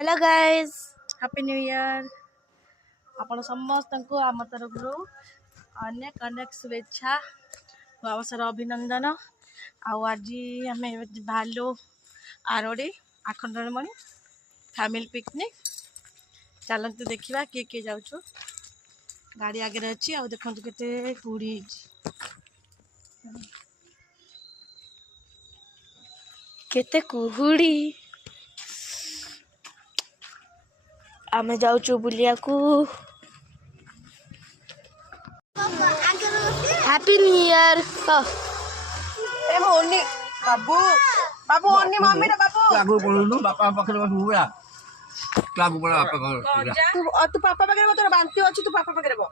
Hello guys happy new year आपण समस्त को आम तरफ अनेक अनेक शुभेच्छा अवसर अभिनंदन आज आम बाहर आरोड़ी आखंडमणि फैमिली पिकनिक चलते देखा किए किए जाऊँ गाड़ी आगे अच्छी आ देखो केते कुड़ी केते कुहुड़ी आमे जाऊँ बुलिया को हैप्पी न्यू ईयर बाबू बाबू ओनी मम्मी रे बाबू लागू बोलनु बापा पाखरे बस बुला लागू बोला बापा पाखरे तू पापा पाखरे तोर बांती अछि तू पापा पाखरे बो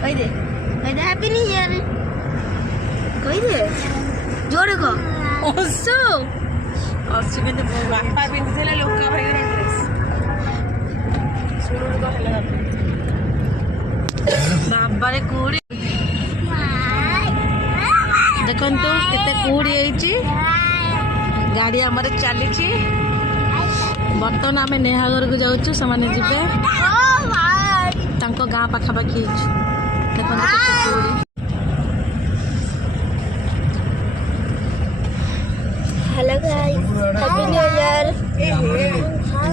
कहि दे हैप्पी न्यू ईयर कहि दे जोरे को ओसो अस्सी के बापा पिंधिले लोका भाई ड्रेस सुनु तो हेला बाबा रे कुड़ी देखंतु केते कुड़ी आइची गाड़ी हमर चली छी बर्तन आमे नेहागर को जाउछु समाने जिबे तांको गां पाखा पाखी देखंतु केते कुड़ी hello guys happy new year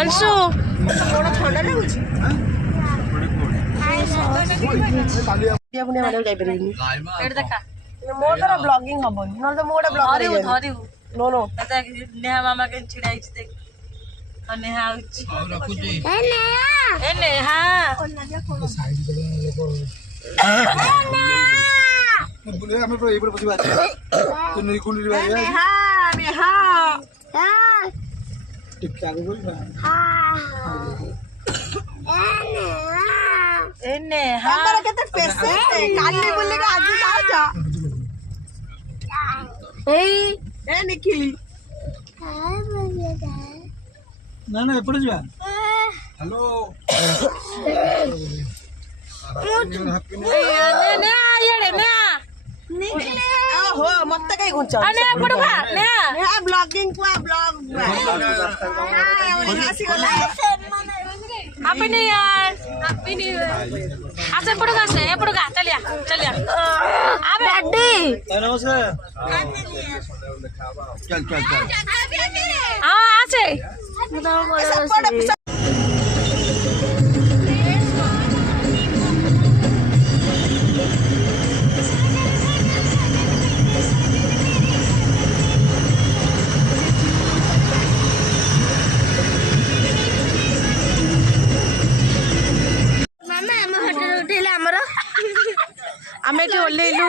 Anshu मोड़ा ठंडा लागुची ये बुने वाले जाई परबी एड देखा मोर तर ब्लॉगिंग हबन न तो मोड़ा ब्लॉग धरिउ नो नो तते नेहा मामा के छिड़ाइछ देख और नेहा आउची रखुची ए नेहा बुले हमें तो एपर बसी बात तो नहीं कुली रे नेहा नेहा ठीक ठाक बोल ना ए नेहा हमरा केते पैसे काली बोले का आज जाओ जा ए निखिली ना ना एपर जा हेलो ने आयड़े ने निखिली ओहो मत कई गुंचा अने पड़वा ने नेहा ब्लॉगिंग को ब्लॉग हसी गला happy new year happy new year आसे पड़गा चलिया चलिया अबे अड्डी नमस्कार चल चल चल हां आसे आम ये ओल्लू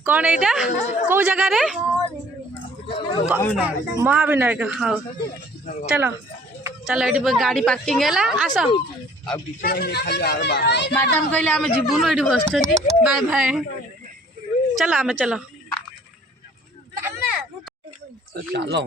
कौन यहाँ कौ जगार महाविनायक हाँ चलो चलो ये गाड़ी पार्किंग है आस मैडम कहले आम जीवुन ये बस बाय बाय चलो आम चलो चलो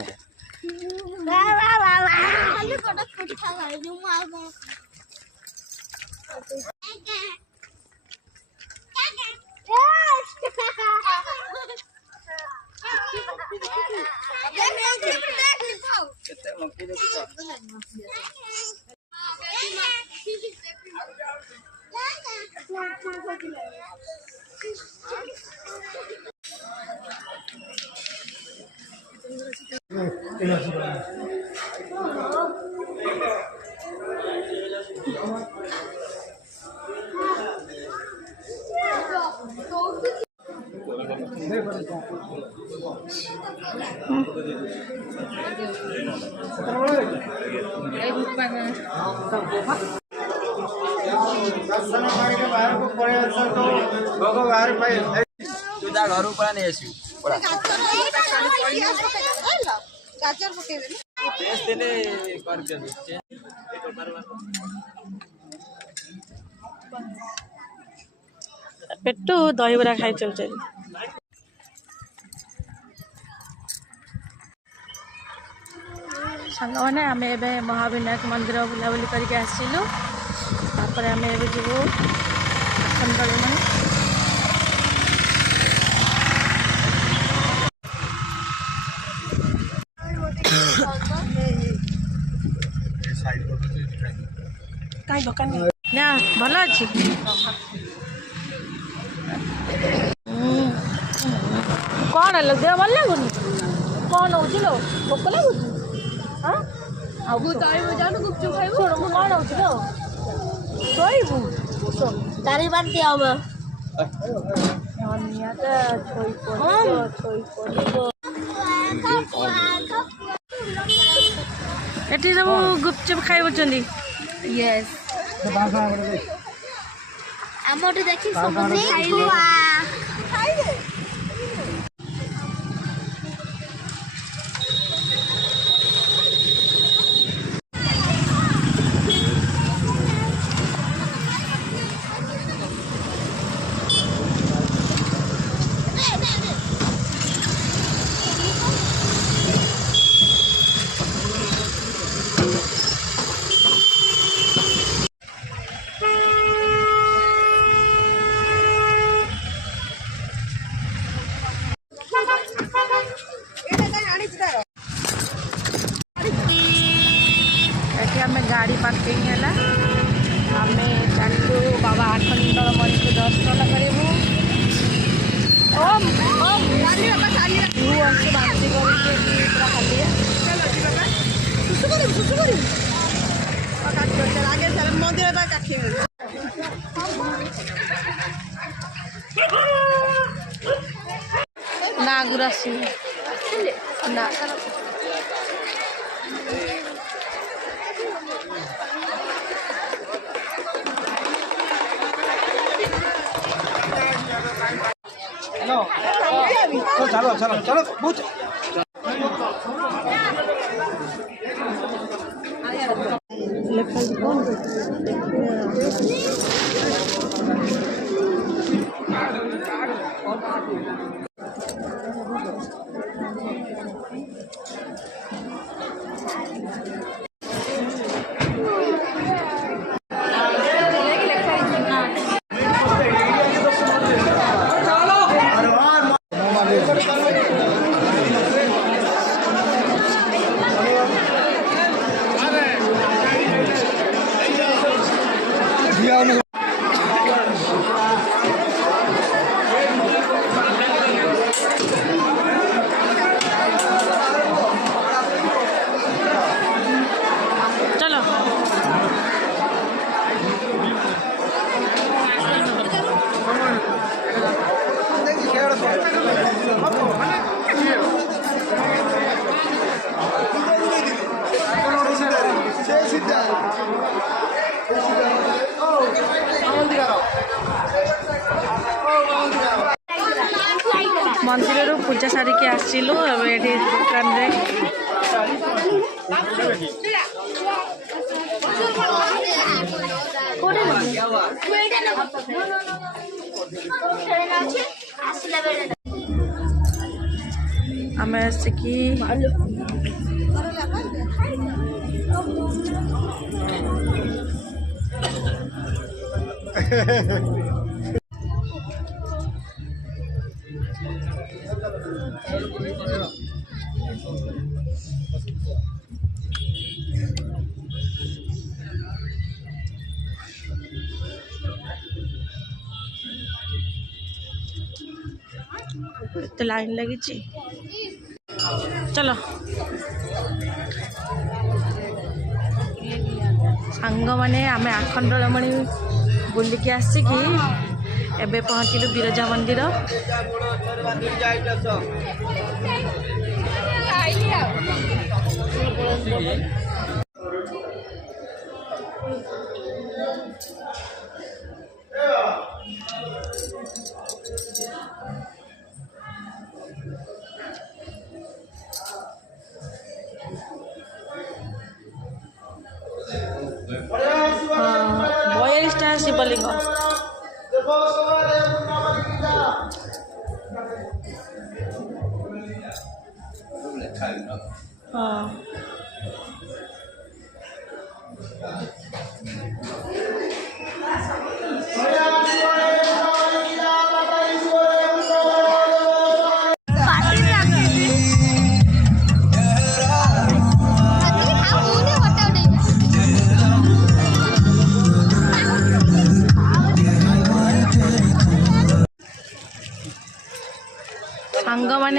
घर ऊपर नहीं आसी गाजर पकेबे टेस्ट देले कर दे पेटू दहीबरा खाई चल चल सांग मैंने आम ए महाविनायक मंदिर बुलाबुली करके आसिलु तापर आम ए जीवु आखंडमणि କାହିଁ ଦୋକାନ ନା ଭଲ ଅଛି। କ'ଣ ହେଲୋ ଦେହ ଭଲ ଲାଗୁନି? କ'ଣ ହେଉଛି ଲୋ ଭୋକ ଲାଗୁଛି? ହଁ ଆଉ ଯାଉନୁ ଗୁପଚୁପ ଖାଇବୁ। ଶୁଣ ମୁଁ କ'ଣ ହେଉଛି ଲୋ ଶୋଇବୁ ଚାରି ବାନ୍ତି ହବ। ଏଠି ସବୁ ଗୁପଚୁପ ଖାଇବୁଛନ୍ତି। ୟେସ୍ ଆମଠୁ ଦେଖି ସମସ୍ତେ ଖାଇଲେ। ଏଠି ଆମେ ଗାଡ଼ି ପାର୍କିଂ ହେଲା। ଆମେ ଚାଲୁ ବାବା ଆଖଣ୍ଡଳମଣି କୁ ଦର୍ଶନ କରିବୁ। ଓମ୍ ଓମ୍ ତୁ ଅଛୁ ବାନ୍ତି କରିକି ପୁରା ହାଲିଆ। ମନ୍ଦିର ବା କାଠି ନା ଆଗରୁ ଆସିନି ନା चलो चलो चलो बहुत चलो मंदिर पूजा सारिकी आसिलु ये दुकान रे आम आसिकी तो लाइन लगी चलो सांग माने आमे आखंडलमणि बुलिकी आसिकी एबे पहुँचलु बिरजा मंदिर। बयालीसटा शिवलिंग हाँ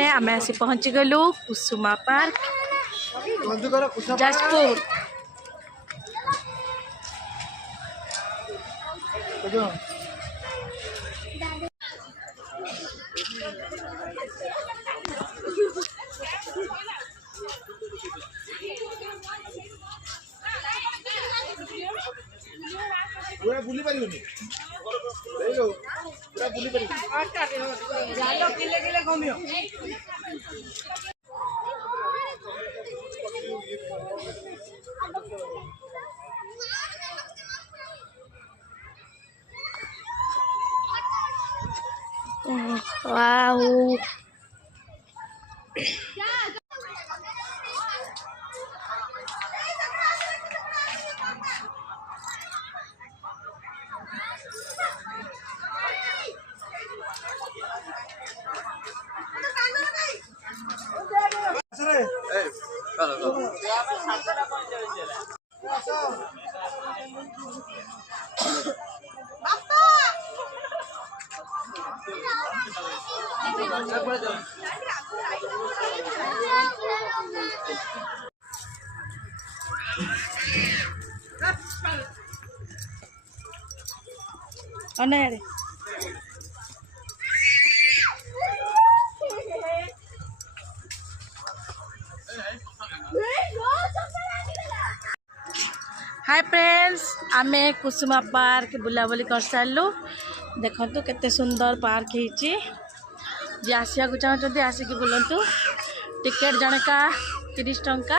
आम आसी पहुँची गलु कुसुमा पार्क जाजपुर। पूरा बुली पारिबनी पूरा बुली पारिबनी जालो किले किले कमियो वाओ अनेरे हाय फ्रेंड्स आमे कुसुमा पार्क बुलाबुली कर सारू। देखो केते सुंदर पार्क होती जे आसिया को चाहते आसिक बुलंतु। टिकेट जनका 30 टंका।